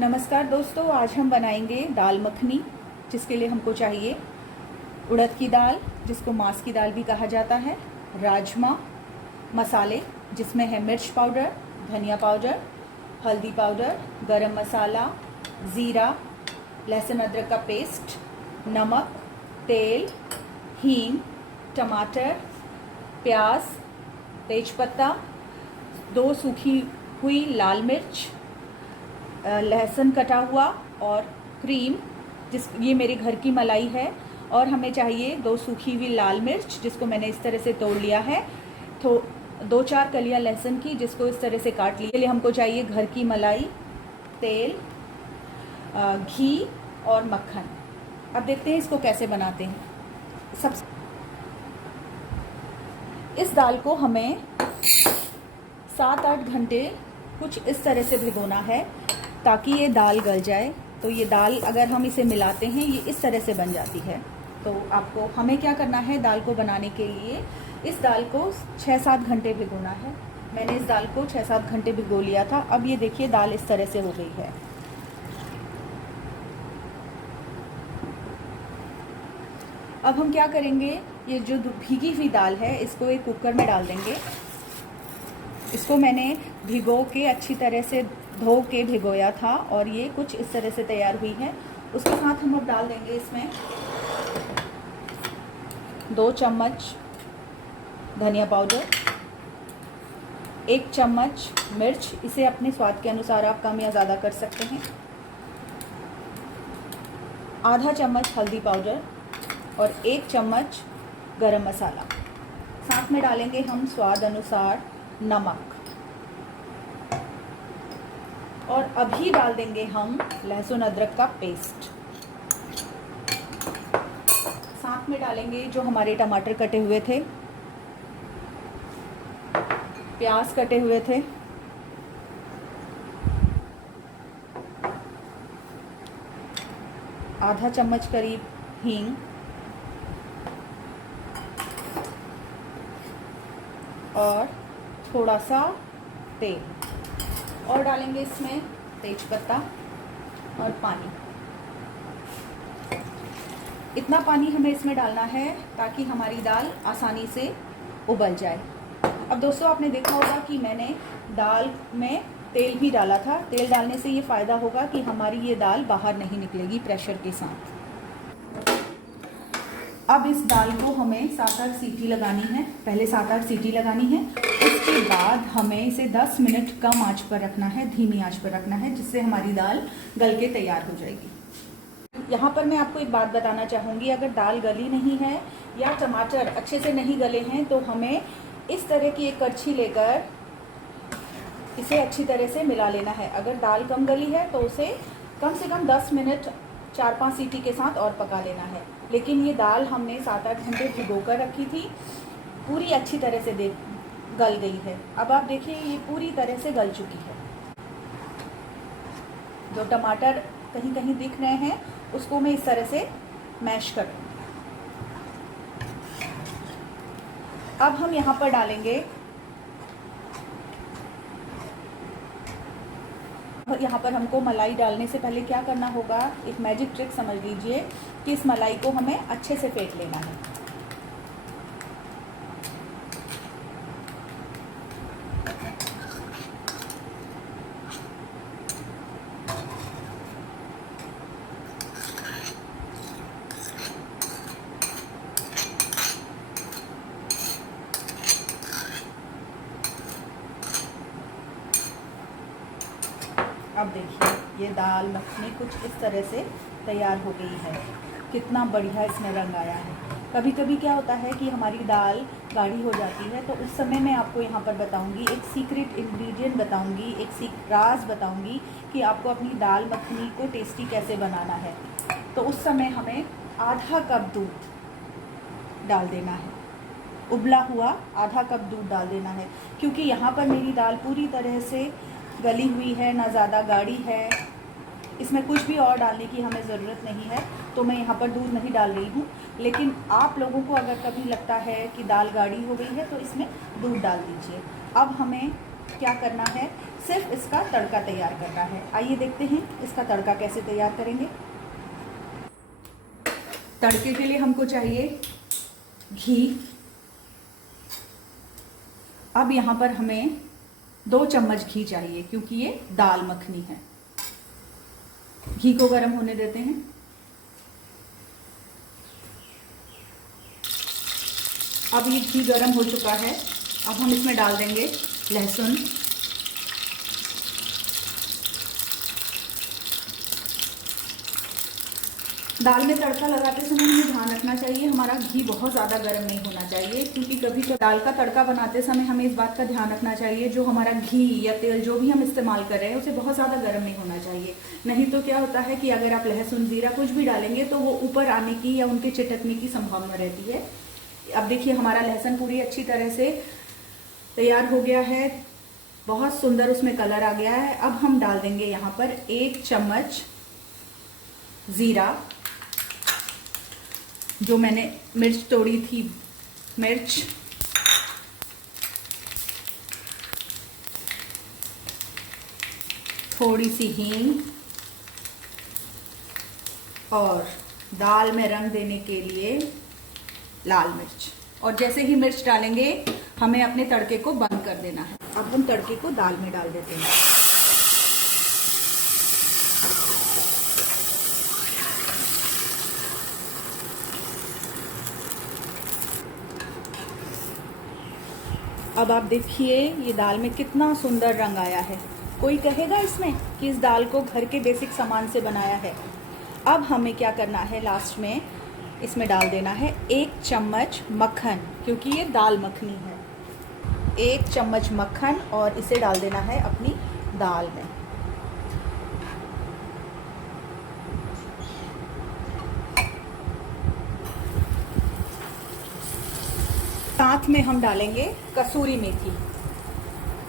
नमस्कार दोस्तों, आज हम बनाएंगे दाल मखनी, जिसके लिए हमको चाहिए उड़द की दाल, जिसको मास की दाल भी कहा जाता है, राजमा, मसाले जिसमें है मिर्च पाउडर, धनिया पाउडर, हल्दी पाउडर, गरम मसाला, ज़ीरा, लहसुन अदरक का पेस्ट, नमक, तेल, हींग, टमाटर, प्याज, तेजपत्ता, 2 सूखी हुई लाल मिर्च, लहसुन कटा हुआ और क्रीम, ये मेरे घर की मलाई है। और हमें चाहिए 2 सूखी हुई लाल मिर्च, जिसको मैंने इस तरह से तोड़ लिया है, तो 2-4 कलियां लहसुन की, जिसको इस तरह से काट लिया। लिए हमको चाहिए घर की मलाई, तेल, घी और मक्खन। अब देखते हैं इसको कैसे बनाते हैं। इस दाल को हमें 7-8 घंटे कुछ इस तरह से भिगोना है, ताकि ये दाल गल जाए। तो ये दाल अगर हम इसे मिलाते हैं, ये इस तरह से बन जाती है। तो आपको हमें क्या करना है, दाल को बनाने के लिए इस दाल को 6-7 घंटे भिगोना है। मैंने इस दाल को 6-7 घंटे भिगो लिया था। अब ये देखिए दाल इस तरह से हो गई है। अब हम क्या करेंगे, ये जो भीगी हुई दाल है, इसको एक कुकर में डाल देंगे। इसको मैंने भिगो के अच्छी तरह से धो के भिगोया था, और ये कुछ इस तरह से तैयार हुई है। उसके साथ हम अब डाल देंगे इसमें 2 चम्मच धनिया पाउडर, 1 चम्मच मिर्च, इसे अपने स्वाद के अनुसार आप कम या ज़्यादा कर सकते हैं, आधा चम्मच हल्दी पाउडर और 1 चम्मच गरम मसाला। साथ में डालेंगे हम स्वाद अनुसार नमक, और अभी डाल देंगे हम लहसुन अदरक का पेस्ट। साथ में डालेंगे जो हमारे टमाटर कटे हुए थे, प्याज कटे हुए थे, आधा चम्मच करीब हींग, और थोड़ा सा तेल, और डालेंगे इसमें तेजपत्ता और पानी। इतना पानी हमें इसमें डालना है ताकि हमारी दाल आसानी से उबल जाए। अब दोस्तों, आपने देखा होगा कि मैंने दाल में तेल भी डाला था। तेल डालने से ये फ़ायदा होगा कि हमारी ये दाल बाहर नहीं निकलेगी प्रेशर के साथ। अब इस दाल को हमें 7-8 सीटी लगानी है। पहले 7-8 सीटी लगानी है, उसके बाद हमें इसे 10 मिनट कम आंच पर रखना है, धीमी आंच पर रखना है, जिससे हमारी दाल गल के तैयार हो जाएगी। यहाँ पर मैं आपको एक बात बताना चाहूँगी, अगर दाल गली नहीं है या टमाटर अच्छे से नहीं गले हैं, तो हमें इस तरह की एक करछी लेकर इसे अच्छी तरह से मिला लेना है। अगर दाल कम गली है तो उसे कम से कम 10 मिनट 4-5 सीटी के साथ और पका लेना है। लेकिन ये दाल हमने 7-8 घंटे भिगो कर रखी थी, पूरी अच्छी तरह से गल गई है। अब आप देखिए ये पूरी तरह से गल चुकी है। जो टमाटर कहीं कहीं दिख रहे हैं, उसको मैं इस तरह से मैश कर दूँ। अब हम यहाँ पर डालेंगे, यहाँ पर हमको मलाई डालने से पहले क्या करना होगा, एक मैजिक ट्रिक समझ लीजिए कि इस मलाई को हमें अच्छे से फेंट लेना है। अब देखिए ये दाल मखनी कुछ इस तरह से तैयार हो गई है। कितना बढ़िया इसमें रंग आया है। कभी कभी क्या होता है कि हमारी दाल गाढ़ी हो जाती है, तो उस समय मैं आपको यहाँ पर बताऊँगी, एक सीक्रेट इंग्रेडिएंट बताऊँगी, एक राज बताऊँगी कि आपको अपनी दाल मखनी को टेस्टी कैसे बनाना है। तो उस समय हमें आधा कप दूध डाल देना है, उबला हुआ आधा कप दूध डाल देना है। क्योंकि यहाँ पर मेरी दाल पूरी तरह से गली हुई है, ना ज़्यादा गाढ़ी है, इसमें कुछ भी और डालने की हमें ज़रूरत नहीं है, तो मैं यहाँ पर दूध नहीं डाल रही हूँ। लेकिन आप लोगों को अगर कभी लगता है कि दाल गाढ़ी हो गई है, तो इसमें दूध डाल दीजिए। अब हमें क्या करना है, सिर्फ इसका तड़का तैयार करना है। आइए देखते हैं इसका तड़का कैसे तैयार करेंगे। तड़के के लिए हमको चाहिए घी। अब यहाँ पर हमें 2 चम्मच घी चाहिए क्योंकि ये दाल मखनी है। घी को गर्म होने देते हैं। अब ये घी गर्म हो चुका है। अब हम इसमें डाल देंगे लहसुन, दाल में तड़का लगाते समय हमें ध्यान रखना चाहिए हमारा घी बहुत ज़्यादा गर्म नहीं होना चाहिए, क्योंकि कभी तो दाल का तड़का बनाते समय हमें इस बात का ध्यान रखना चाहिए जो हमारा घी या तेल जो भी हम इस्तेमाल कर रहे हैं उसे बहुत ज़्यादा गर्म नहीं होना चाहिए। नहीं तो क्या होता है कि अगर आप लहसुन जीरा कुछ भी डालेंगे तो वो ऊपर आने की या उनके चिटकने की संभावना रहती है। अब देखिए हमारा लहसुन पूरी अच्छी तरह से तैयार हो गया है, बहुत सुंदर उसमें कलर आ गया है। अब हम डाल देंगे यहाँ पर 1 चम्मच ज़ीरा, जो मैंने मिर्च तोड़ी थी, मिर्च, थोड़ी सी हींग और दाल में रंग देने के लिए लाल मिर्च। और जैसे ही मिर्च डालेंगे हमें अपने तड़के को बंद कर देना है। अब हम तड़के को दाल में डाल देते हैं। अब आप देखिए ये दाल में कितना सुंदर रंग आया है। कोई कहेगा इसमें कि इस दाल को घर के बेसिक सामान से बनाया है। अब हमें क्या करना है, लास्ट में इसमें डाल देना है 1 चम्मच मक्खन, क्योंकि ये दाल मखनी है। 1 चम्मच मक्खन और इसे डाल देना है अपनी दाल में। साथ में हम डालेंगे कसूरी मेथी।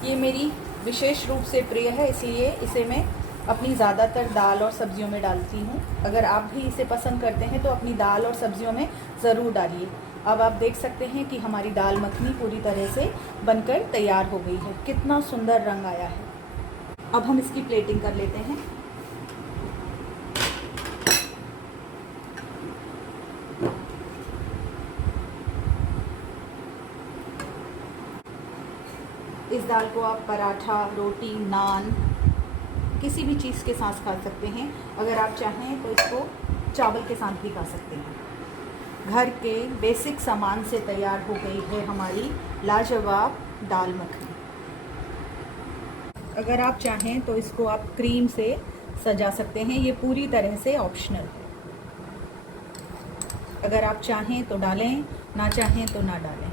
ये मेरी विशेष रूप से प्रिय है, इसलिए इसे मैं अपनी ज़्यादातर दाल और सब्जियों में डालती हूँ। अगर आप भी इसे पसंद करते हैं तो अपनी दाल और सब्जियों में ज़रूर डालिए। अब आप देख सकते हैं कि हमारी दाल मखनी पूरी तरह से बनकर तैयार हो गई है। कितना सुंदर रंग आया है। अब हम इसकी प्लेटिंग कर लेते हैं। इस दाल को आप पराठा, रोटी, नान, किसी भी चीज़ के साथ खा सकते हैं। अगर आप चाहें तो इसको चावल के साथ भी खा सकते हैं। घर के बेसिक सामान से तैयार हो गई है हमारी लाजवाब दाल मखनी। अगर आप चाहें तो इसको आप क्रीम से सजा सकते हैं, ये पूरी तरह से ऑप्शनल है। अगर आप चाहें तो डालें, ना चाहें तो ना डालें।